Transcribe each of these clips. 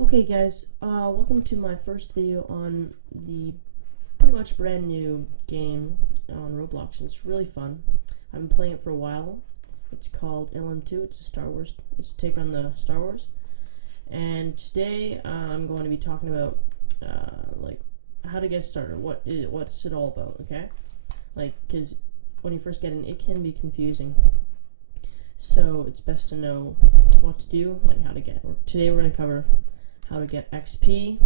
Okay guys, welcome to my first video on the pretty much brand new game on Roblox. It's really fun. I've been playing it for a while. It's called Illum 2. It's a Star Wars. It's a take on the Star Wars. And today I'm going to be talking about like how to get started. What's it all about? Okay, because when you first get in, it can be confusing. So it's best to know what to do, like how to get. Today we're going to cover how to get XP,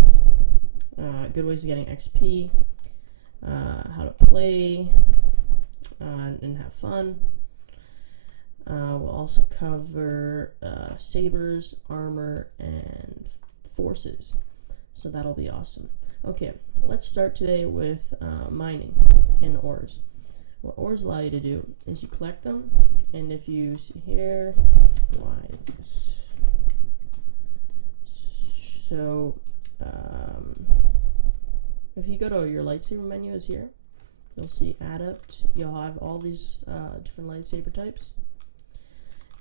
good ways of getting XP, how to play and have fun. We'll also cover sabers, armor, and forces. So that'll be awesome. Okay, let's start today with mining and ores. What ores allow you to do is you collect them, and if you see here, why is this? So, if you go to your lightsaber menu is here, you'll see adept. You'll have all these different lightsaber types.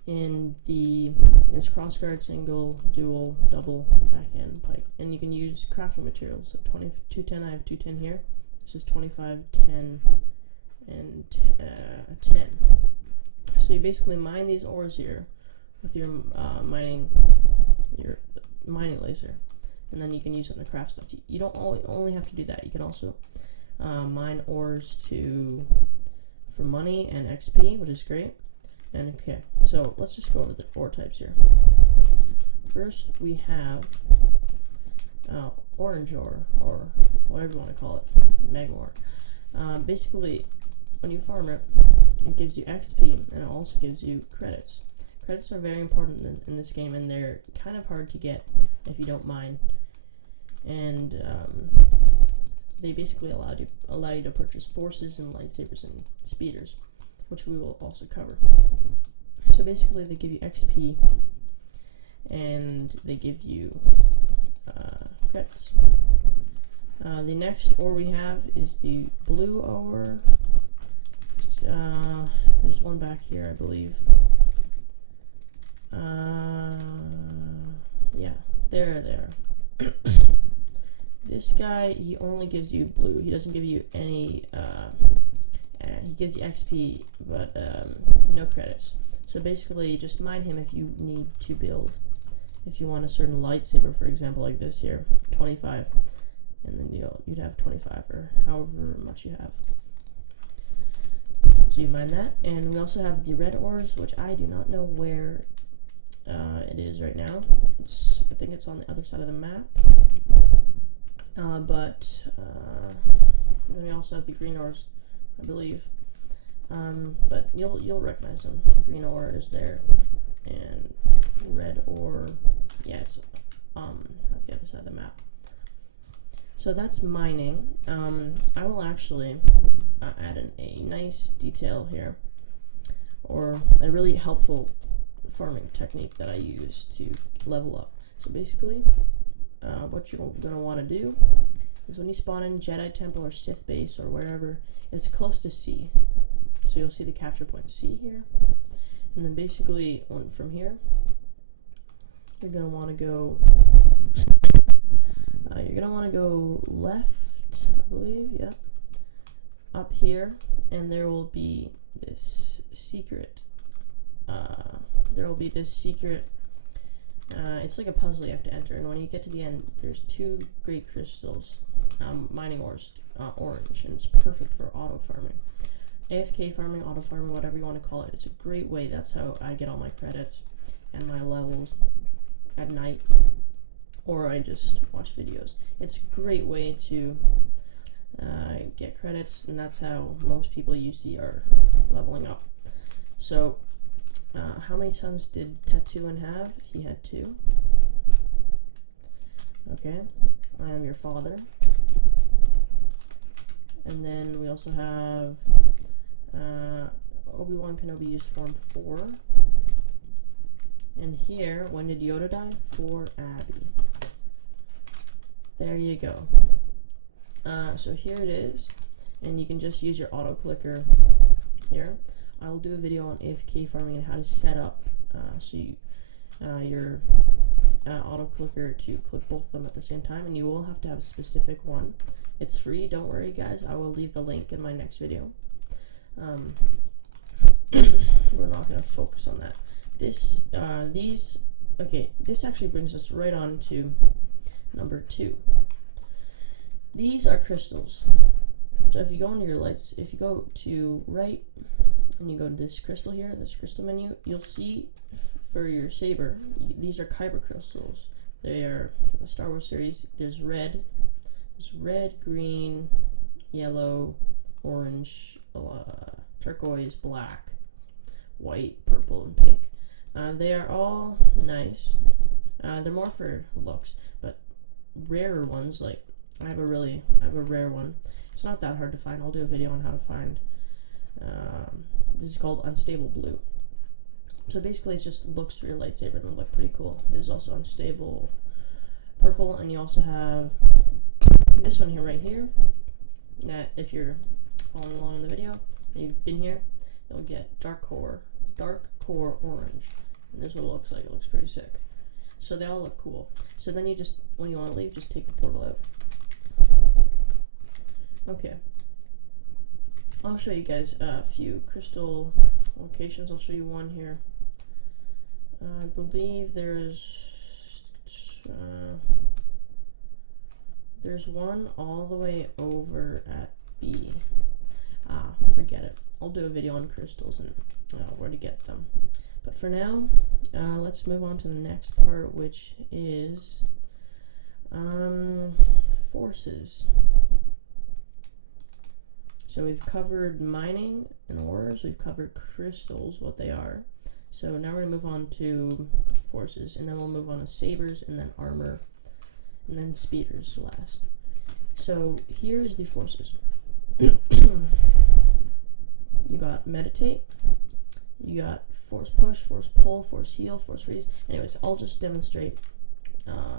There's crossguard, single, dual, double, backhand, pike, and you can use crafting materials. So 210, I have 210 here. This is 25, 10, and 10. So you basically mine these ores here with your mining laser, and then you can use it to craft stuff. You don't only have to do that. You can also mine ores for money and XP, which is great. And okay, so let's just go over the ore types here. First, we have orange ore, or whatever you want to call it, magma ore. Basically, when you farm it, it gives you XP, and it also gives you credits. Credits are very important in this game, and they're kind of hard to get if you don't mine. And they basically allow you to purchase forces and lightsabers and speeders, which we will also cover. So basically, they give you XP, and they give you credits. The next ore we have is the blue ore. There's one back here, I believe. Yeah, there. This guy, he only gives you blue. He doesn't give you any, he gives you XP, but no credits. So basically, just mine him if you need to build. If you want a certain lightsaber, for example, like this here, 25, and then you'd have 25, or however much you have. So you mine that, and we also have the red ores, which I do not know where it is right now. I think it's on the other side of the map. But then we also have the green ores, I believe. But you'll recognize them. Green ore is there, and red ore, yeah, it's at the other side of the map. So that's mining. I will actually add in a nice detail here, or a really helpful farming technique that I use to level up. So basically, what you're going to want to do is when you spawn in Jedi Temple or Sith base or wherever, it's close to C. So you'll see the capture point C here, and then basically from here, you're going to want to go. You're going to want to go left, I believe, yeah, up here, and there will be this secret. It's like a puzzle you have to enter, and when you get to the end, there's two great crystals, mining ores, orange, and it's perfect for auto farming. AFK farming, auto farming, whatever you want to call it. It's a great way. That's how I get all my credits and my levels at night, or I just watch videos. It's a great way to get credits, and that's how most people you see are leveling up. So, how many sons did Tatooine have? He had 2. Okay, I am your father. And then we also have Obi-Wan Kenobi used form 4. And here, when did Yoda die? For Abby. There you go. So here it is, and you can just use your auto clicker here. I will do a video on AFK farming and how to set up so your auto clicker to click both of them at the same time, and you will have to have a specific one. It's free, don't worry guys, I will leave the link in my next video. We're not going to focus on that. This actually brings us right on to number 2. These are crystals. So if you go into your lights, if you go to right and you go to this crystal here, this crystal menu, you'll see for your saber, these are kyber crystals. They are from the Star Wars series. There's red, green, yellow, orange, turquoise, black, white, purple, and pink. They are all nice. They're more for looks, but rarer ones, like I have a rare one. It's not that hard to find. I'll do a video on how to find. This is called unstable blue. So basically, it just looks for your lightsaber and it'll look pretty cool. There's also unstable purple, and you also have this one here, right here. That if you're following along in the video, and you've been here, you'll get dark core orange. And this is what it looks like. It looks pretty sick. So they all look cool. So then you just, when you want to leave, just take the portal out. Okay. I'll show you guys a few crystal locations. I'll show you one here. I believe there's one all the way over at B. Forget it. I'll do a video on crystals and where to get them. But for now, let's move on to the next part, which is forces. So we've covered mining and ores, we've covered crystals, what they are. So now we're going to move on to forces, and then we'll move on to sabers, and then armor, and then speeders last. So here's the forces. You got meditate, you got force push, force pull, force heal, force freeze. Anyways, I'll just demonstrate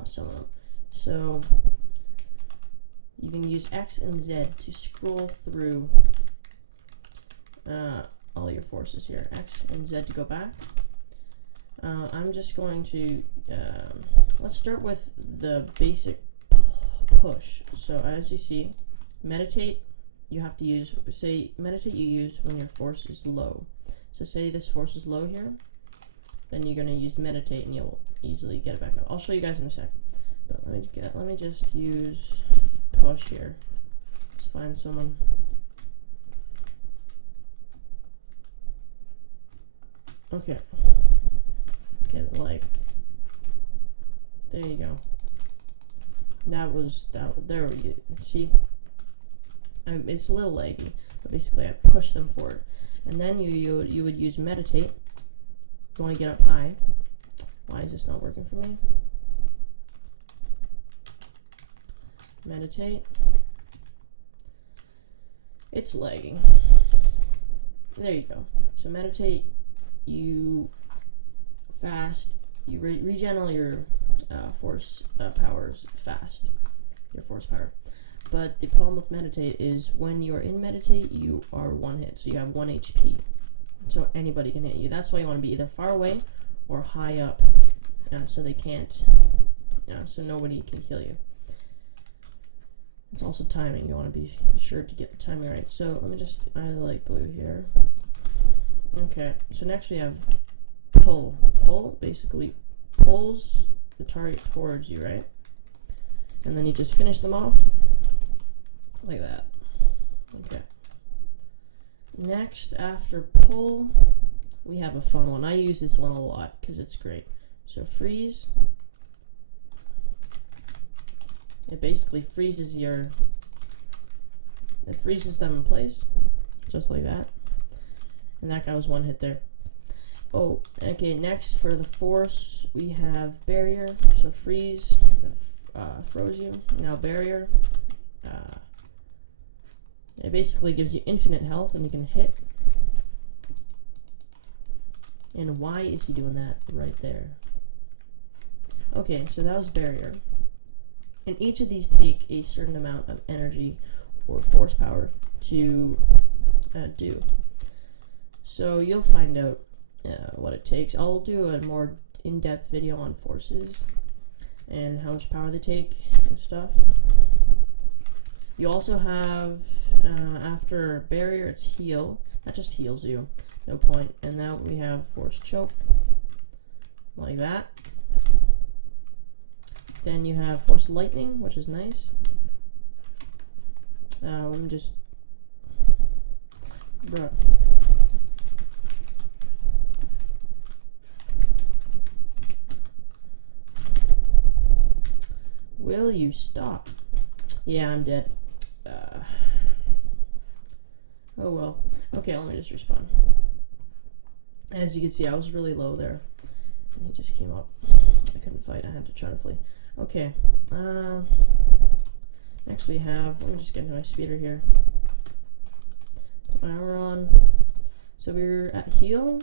some of them. So you can use X and Z to scroll through all your forces here. X and Z to go back. I'm just going to, let's start with the basic push. So as you see, meditate, you have to use, say meditate you use when your force is low. So say this force is low here, then you're going to use meditate and you'll easily get it back up. I'll show you guys in a sec. But let me just use push here. Let's find someone. Okay, like, there you go. There you see. It's a little laggy, but basically I push them forward, and then you would use meditate. You want to get up high. Why is this not working for me? Meditate. It's lagging. There you go. So meditate. You fast. You regen all your force powers fast. Your force power. But the problem with meditate is when you're in meditate, you are one hit, so you have 1 HP. So anybody can hit you. That's why you want to be either far away or high up, so they can't, so nobody can kill you. It's also timing. You want to be sure to get the timing right. So let me just, I like blue here. Okay, so next we have pull. Pull basically pulls the target towards you, right? And then you just finish them off like that. Okay. Next, after pull, we have a fun one. I use this one a lot because it's great. So freeze. It basically freezes them in place, just like that. And that guy was one hit there. Oh, okay, next for the force, we have barrier. So freeze, froze you. Now barrier. It basically gives you infinite health and you can hit. And why is he doing that right there? Okay, so that was barrier. And each of these take a certain amount of energy or force power to do. So you'll find out what it takes. I'll do a more in-depth video on forces how much power they take and stuff. You also have, after barrier, it's heal. That just heals you. No point. And now we have force choke. Like that. Then you have force lightning, which is nice. Let me just... Bruh. Will you stop? Yeah, I'm dead. Oh well. Okay, let me just respawn. As you can see, I was really low there. And he just came up. I couldn't fight, I had to try to flee. Okay. Next we have, let me just get into my speeder here. Put my armor on. So we're at heal.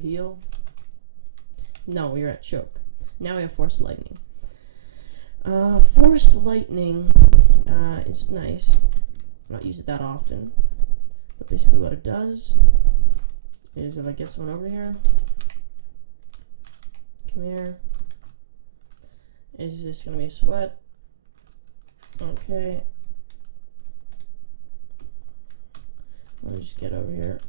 Heal. No, we're at choke. Now we have force lightning. Force lightning is nice. I don't use it that often, but basically what it does is if I get someone over here, come here, it's just gonna be a sweat. Okay, let me just get over here.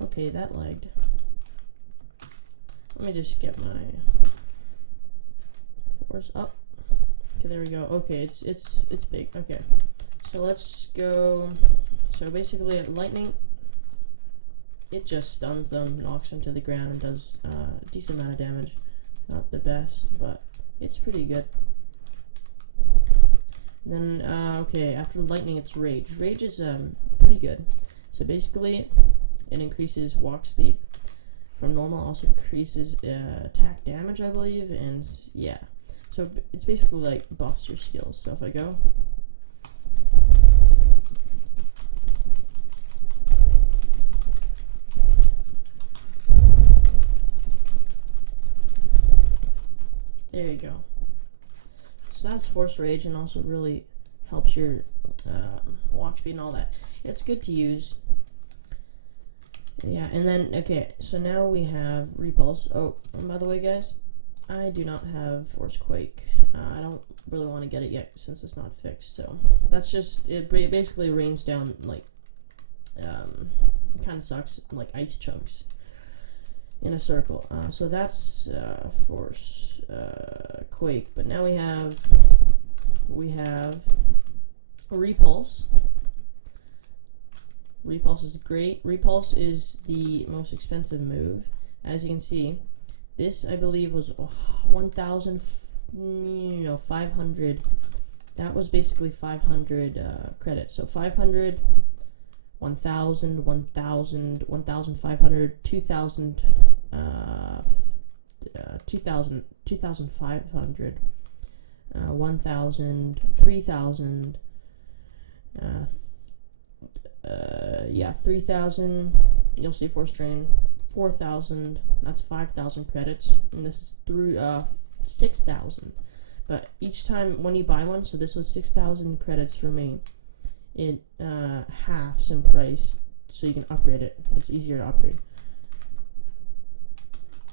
Okay, that lagged. Let me just get my force up. Okay, there we go. Okay, it's big. Okay, so let's go. So basically, lightning, it just stuns them, knocks them to the ground, and does a decent amount of damage. Not the best, but it's pretty good. Then okay, after lightning, it's rage. Rage is pretty good. So basically, it increases walk speed from normal. Also increases attack damage, I believe, and yeah. So it's basically like buffs your skills. So if I go, there you go. So that's force rage, and also really helps your walk speed and all that. It's good to use. Yeah, and then okay, so now we have repulse. Oh, and by the way, guys, I do not have Force Quake. I don't really want to get it yet since it's not fixed. So that's just it. Basically rains down like it kind of sucks, like ice chunks in a circle. So that's Force Quake. But now we have Repulse. Repulse is great. Repulse is the most expensive move, as you can see. This, I believe, was 1,500. That was basically 500 credits. So 500, 1,000, 1,000, 1,500, 2,000, 2,000, 2,500, 1,000, 3,000, yeah, 3,000. You'll see Force Drain. 4,000, that's 5,000 credits, and this is through 6,000. But each time when you buy one, so this was 6,000 credits for me, it halves in price, so you can upgrade it. It's easier to upgrade.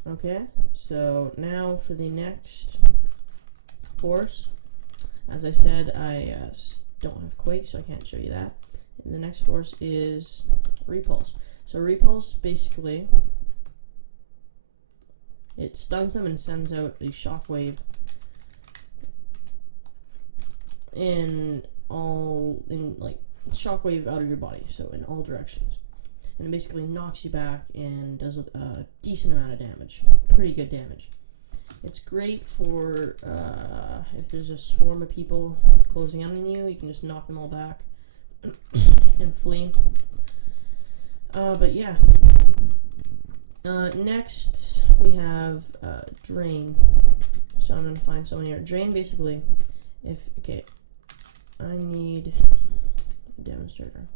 Okay, so now for the next force. As I said, I don't have Quake, so I can't show you that. And the next force is Repulse. So Repulse, basically, it stuns them and sends out a shockwave like shockwave out of your body, so in all directions, and it basically knocks you back and does a decent amount of damage, pretty good damage. It's great for if there's a swarm of people closing in on you, you can just knock them all back and flee. But yeah. Next we have Drain. So I'm gonna find someone here. Drain, basically, okay, I need a demonstrator.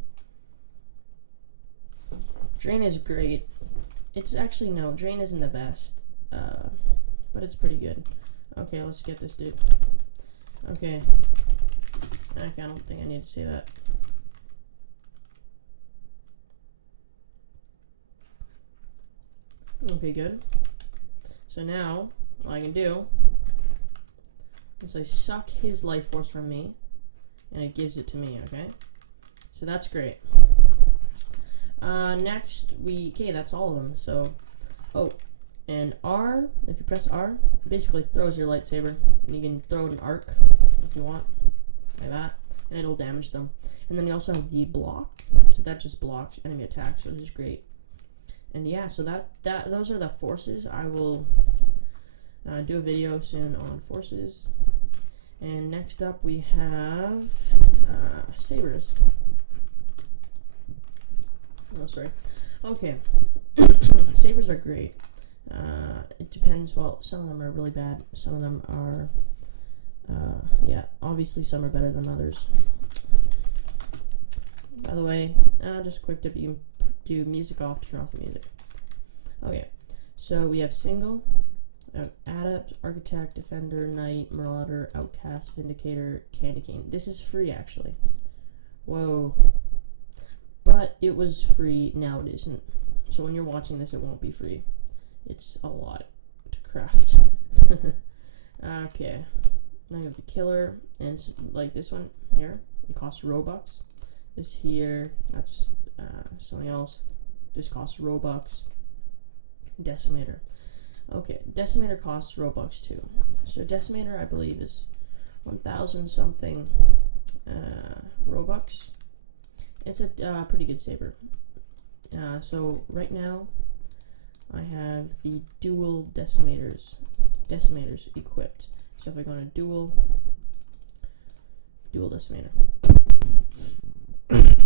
Drain is great. Drain isn't the best, but it's pretty good. Okay, let's get this dude. Okay, I don't think I need to say that. Okay, good. So now, what I can do is I suck his life force from me, and it gives it to me, okay? So that's great. Next, okay, that's all of them. So, and R, if you press R, it basically throws your lightsaber, and you can throw an arc if you want, like that, and it'll damage them. And then you also have the block, so that just blocks enemy attacks, which is great. And yeah, so those are the forces. I will do a video soon on forces. And next up we have sabers. Oh, sorry. Okay. Sabers are great. It depends. Well, some of them are really bad. Some of them are, yeah, obviously some are better than others. By the way, just a quick tip, you can do music off to turn off the music. Okay, so we have single, Adept, Architect, Defender, Knight, Marauder, Outcast, Vindicator, Candy Cane. This is free, actually. Whoa. But it was free, now it isn't. So when you're watching this, it won't be free. It's a lot to craft. Okay. Now you have the Killer, and like this one here, it costs Robux. This here, that's something else. This costs Robux. Decimator. Okay, Decimator costs Robux too. So Decimator, I believe, is 1,000 something Robux. It's a pretty good saber. So right now, I have the dual decimators equipped. So if I go on a dual decimator,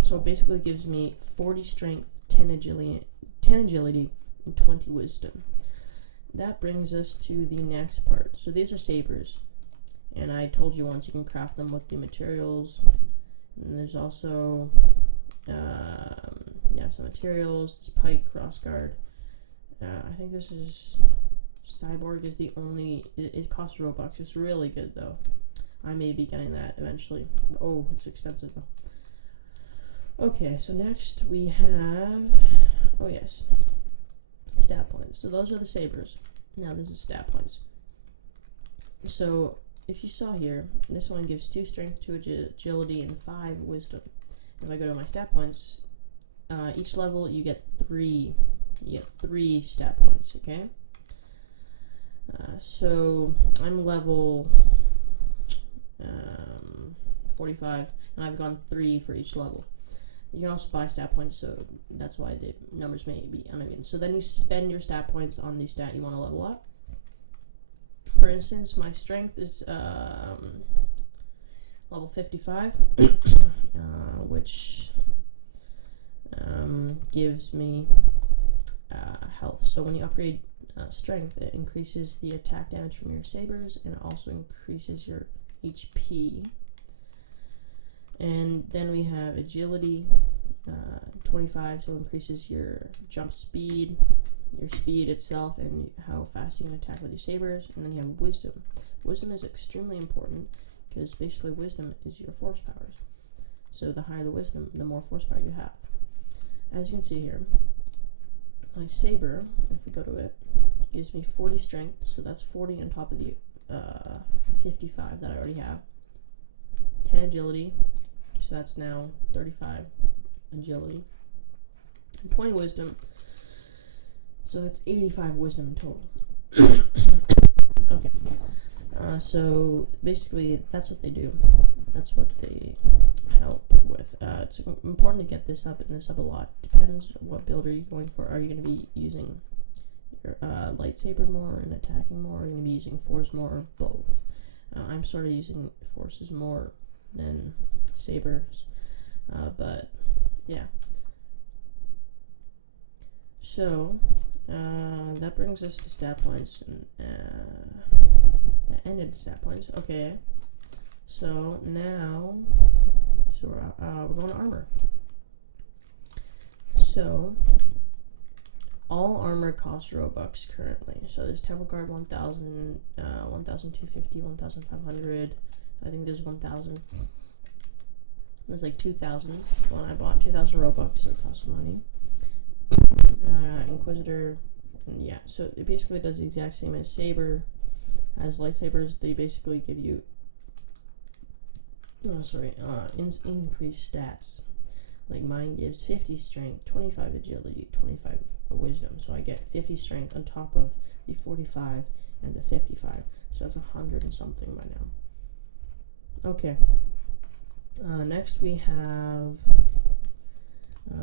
so it basically gives me 40 strength, 10 agility, and 20 wisdom. That brings us to the next part. So these are sabers, and I told you once you can craft them with the materials. And there's also some materials. This pike, crossguard. I think this is cyborg is the only. It costs Robux. It's really good though. I may be getting that eventually. Oh, it's expensive though. Okay, so next we have. Oh yes, stat points. So those are the sabers. Now this is stat points. So if you saw here, this one gives 2 strength, 2 agility, and 5 wisdom. If I go to my stat points, each level you get 3. You get 3 stat points. Okay. So I'm level 45, and I've gone 3 for each level. You can also buy stat points, so that's why the numbers may be uneven. So then you spend your stat points on the stat you want to level up. For instance, my strength is level 55, which gives me health. So when you upgrade strength, it increases the attack damage from your sabers, and it also increases your HP. And then we have agility, 25, so it increases your jump speed, your speed itself, and how fast you can attack with your sabers. And then you have wisdom. Wisdom is extremely important because basically wisdom is your force powers. So the higher the wisdom, the more force power you have. As you can see here, my saber, if we go to it, gives me 40 strength, so that's 40 on top of the 55 that I already have. 10 agility, so that's now 35 agility. And 20 wisdom, so that's 85 wisdom in total. Okay, so basically that's what they do. That's what they help with. It's important to get this up and this up a lot. Depends what build are you going for. Are you going to be using your lightsaber more and attacking more? Or are you going to be using force more, or both? I'm sort of using forces more than sabers, but yeah. So that brings us to stat points, and that ended stat points. Okay, so now we're going to armor. So all armor costs Robux currently. So there's Temple Guard 1,000, 1,250, 1,500. I think there's 1,000. There's like 2,000. When I bought 2,000 Robux, so it costs money. Inquisitor And yeah, so it basically does the exact same as saber. As lightsabers, they basically give you increased stats. Like mine gives 50 strength, 25 agility, 25 wisdom. So I get 50 strength on top of the 45 and the 55. So that's 100 and something by now. Okay. Next we have.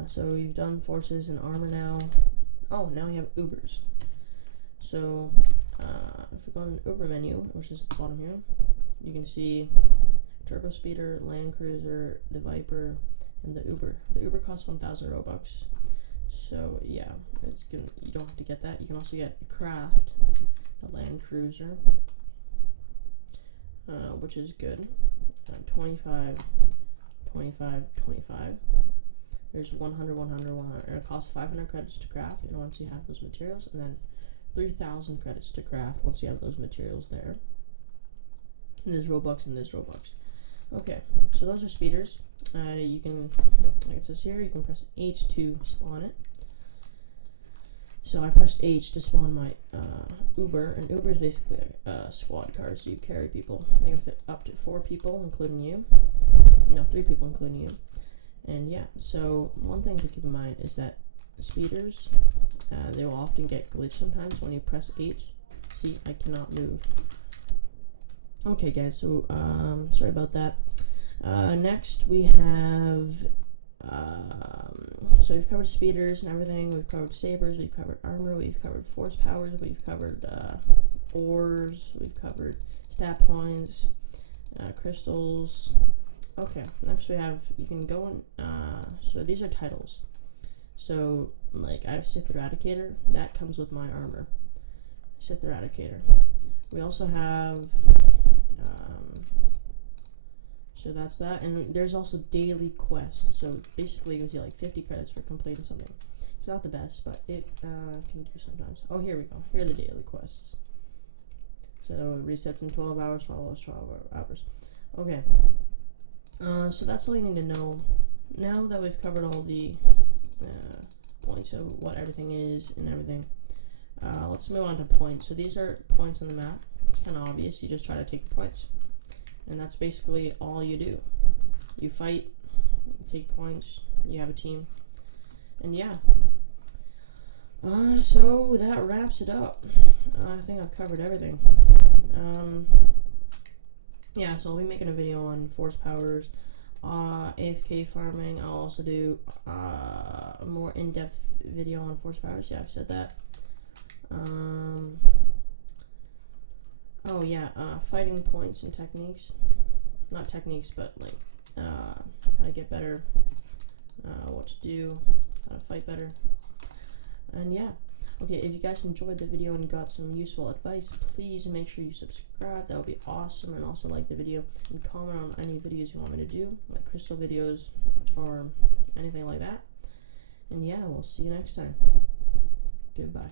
So we've done forces and armor now. Oh, now we have Ubers. So if we go on the Uber menu, which is at the bottom here, you can see Turbo Speeder, Land Cruiser, the Viper, and the Uber. The Uber costs 1,000 Robux. So yeah, it's good. You don't have to get that. You can also get Craft, the Land Cruiser, which is good. 25, 25, 25. There's 100, 100, 100. And it costs 500 credits to craft, and once you have those materials, and then 3,000 credits to craft once you have those materials there. And there's Robux and there's Robux. Okay, so those are speeders. You can, like it says here, you can press H to spawn it. So I pressed H to spawn my Uber, and Uber is basically a squad car, so you carry people. They can fit up to 4 people, including you. No, 3 people, including you. And yeah, so one thing to keep in mind is that speeders, they will often get glitched sometimes when you press H. See, I cannot move. Okay guys, so sorry about that. Next we have, so we've covered speeders and everything, we've covered sabers, we've covered armor, we've covered force powers, we've covered ores, we've covered stat points, crystals. Okay, next we have, you can go in, so these are titles. So, like, I have Sith Eradicator, that comes with my armor. Sith Eradicator. We also have, so that's that, and there's also daily quests. So basically it gives you like 50 credits for completing something. It's not the best, but it can do sometimes. Oh, here we go. Here are the daily quests. So it resets in 12 hours, 12 hours, 12 hours. Okay. So that's all you need to know. Now that we've covered all the points of what everything is and everything, let's move on to points. So these are points on the map. It's kind of obvious. You just try to take the points. And that's basically all you do. You fight, you take points, you have a team. And yeah. So that wraps it up. I think I've covered everything. Yeah, so I'll be making a video on force powers, AFK farming. I'll also do a more in-depth video on force powers. Yeah, I've said that. Oh yeah, fighting points and techniques. Not techniques, but like how to get better, what to do, how to fight better. And yeah. Okay, if you guys enjoyed the video and got some useful advice, please make sure you subscribe. That would be awesome. And also like the video and comment on any videos you want me to do, like crystal videos or anything like that. And yeah, we'll see you next time. Goodbye.